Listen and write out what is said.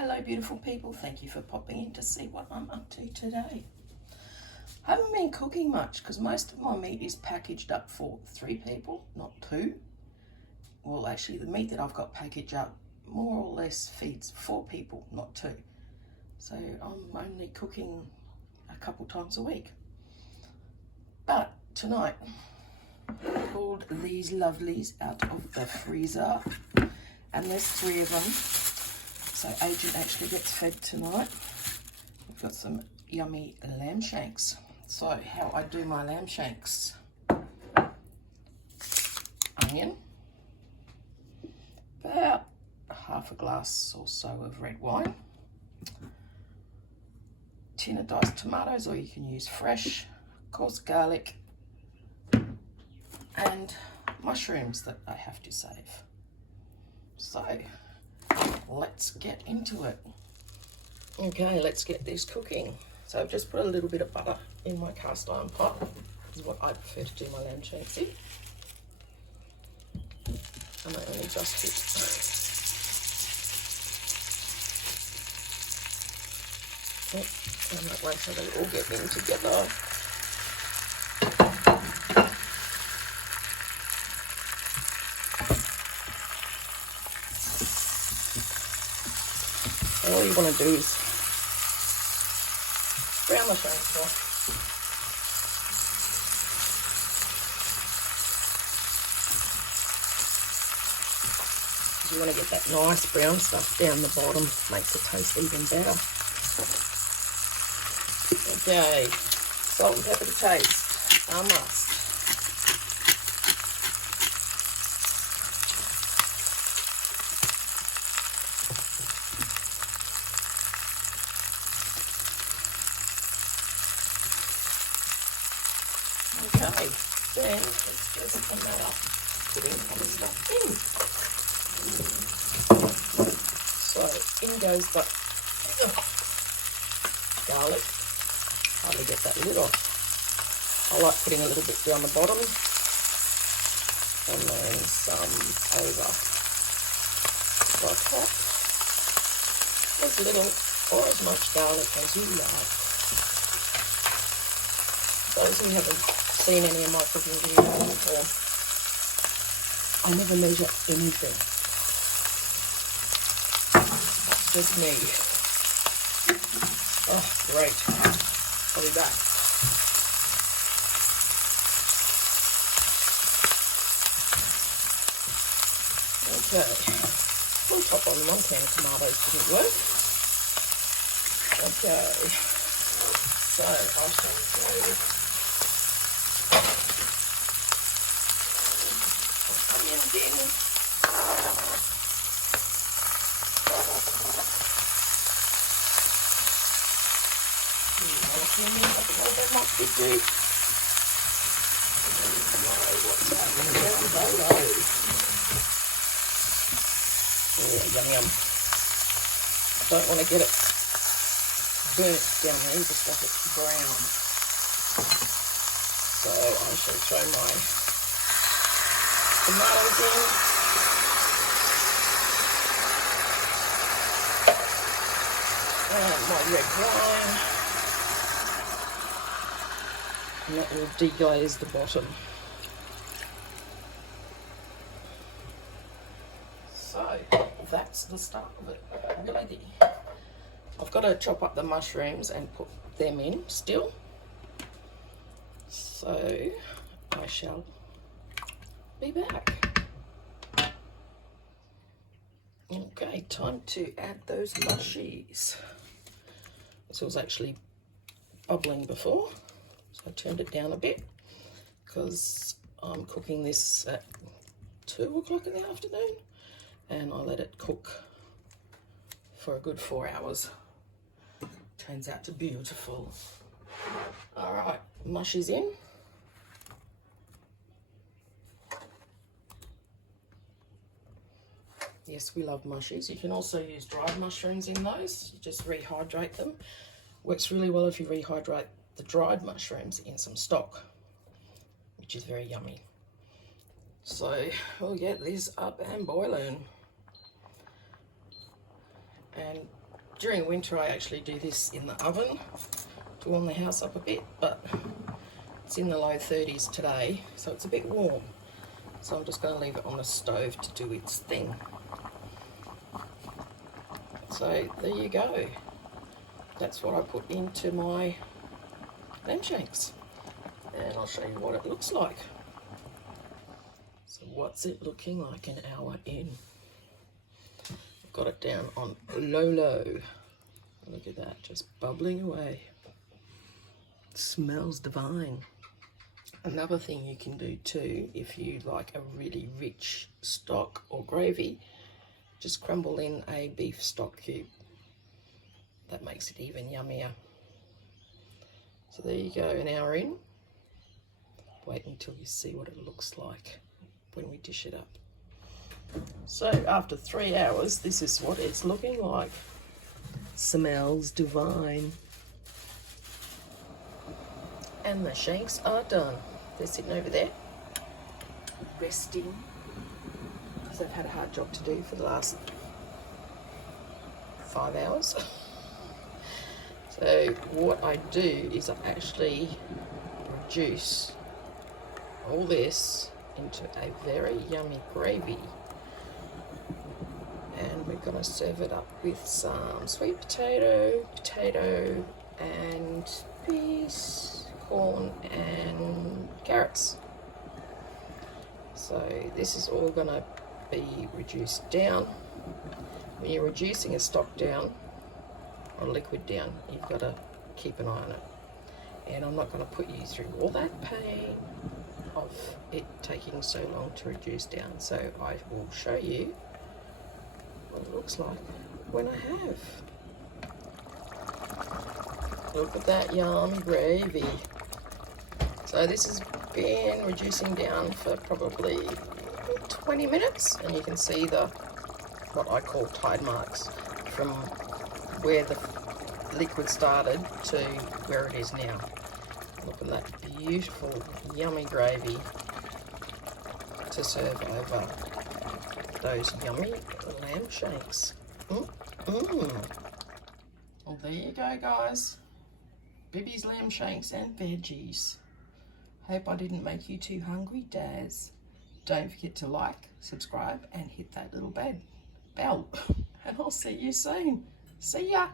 Hello beautiful people, thank you for popping in to see what I'm up to today. I haven't been cooking much because most of my meat is packaged up for 3 people, not 2. Well, actually the meat that I've got packaged up more or less feeds 4 people, not 2. So I'm only cooking a couple times a week. But tonight I pulled these lovelies out of the freezer and there's 3 of them. So Agent actually gets fed tonight. We've got some yummy lamb shanks. So how I do my lamb shanks: onion, about half a glass or so of red wine, tin of diced tomatoes, or you can use fresh, of course garlic, and mushrooms that I have to save. So let's get into it. Okay, let's get this cooking. So I've just put a little bit of butter in my cast iron pot. This is what I prefer to do my lamb shanks in. And I only just hit. And that way so they all get in together. And all you want to do is brown the shanks off. You want to get that nice brown stuff down the bottom, makes the taste even better. Okay, salt and pepper to taste, a must. Okay, then let's just now putting other stuff in. So in goes the garlic. Hardly get that lid off. I like putting a little bit down the bottom and then some over like that. As little or as much garlic as you like. Those who haven't seen any of my cooking videos before, I never measure anything. That's just me. Oh, great. I'll be back. Okay. One top on 1 can of tomatoes didn't work. Okay. So I shall go in. That might be good. What's happening down below? Yeah, yum yum. Don't want to get it burnt down there, just like it's brown. So I shall throw my tomatoes in. And my red wine. And that will deglaze the bottom. So that's the start of it. Ready. I've got to chop up the mushrooms and put them in still. So I shall be back. Okay, time to add those mushies. This was actually bubbling before, so I turned it down a bit because I'm cooking this at 2 o'clock in the afternoon and I let it cook for a good 4 hours. Turns out to be beautiful. All right, mushies in. Yes, we love mushies. You can also use dried mushrooms in those. You just rehydrate them. Works really well if you rehydrate the dried mushrooms in some stock, which is very yummy. So we'll get this up and boiling. And during winter I actually do this in the oven to warm the house up a bit, but it's in the low 30s today, so it's a bit warm. So I'm just going to leave it on the stove to do its thing. So there you go. That's what I put into my lamb shanks. And I'll show you what it looks like. So what's it looking like an hour in? I've got it down on low. Look at that, just bubbling away. It smells divine. Another thing you can do too, if you like a really rich stock or gravy, just crumble in a beef stock cube. That makes it even yummier. So there you go, an hour in. Wait until you see what it looks like when we dish it up. So after 3 hours, this is what it's looking like. Smells divine. And the shanks are done. They're sitting over there, resting, because they've had a hard job to do for the last 5 hours. So what I do is I actually reduce all this into a very yummy gravy, and we're going to serve it up with some sweet potato, and peas, corn and carrots. So this is all going to be reduced down. When you're reducing a stock down or liquid down, you've got to keep an eye on it. And I'm not going to put you through all that pain of it taking so long to reduce down. So I will show you what it looks like when I have. Look at that yummy gravy. So this has been reducing down for probably 20 minutes, and you can see the what I call tide marks from where the liquid started to where it is now. Look at that beautiful yummy gravy to serve over those yummy lamb shanks. Well, there you go, guys. Bibi's lamb shanks and veggies. Hope I didn't make you too hungry, Daz. Don't forget to like, subscribe, and hit that little bell. And I'll see you soon. See ya.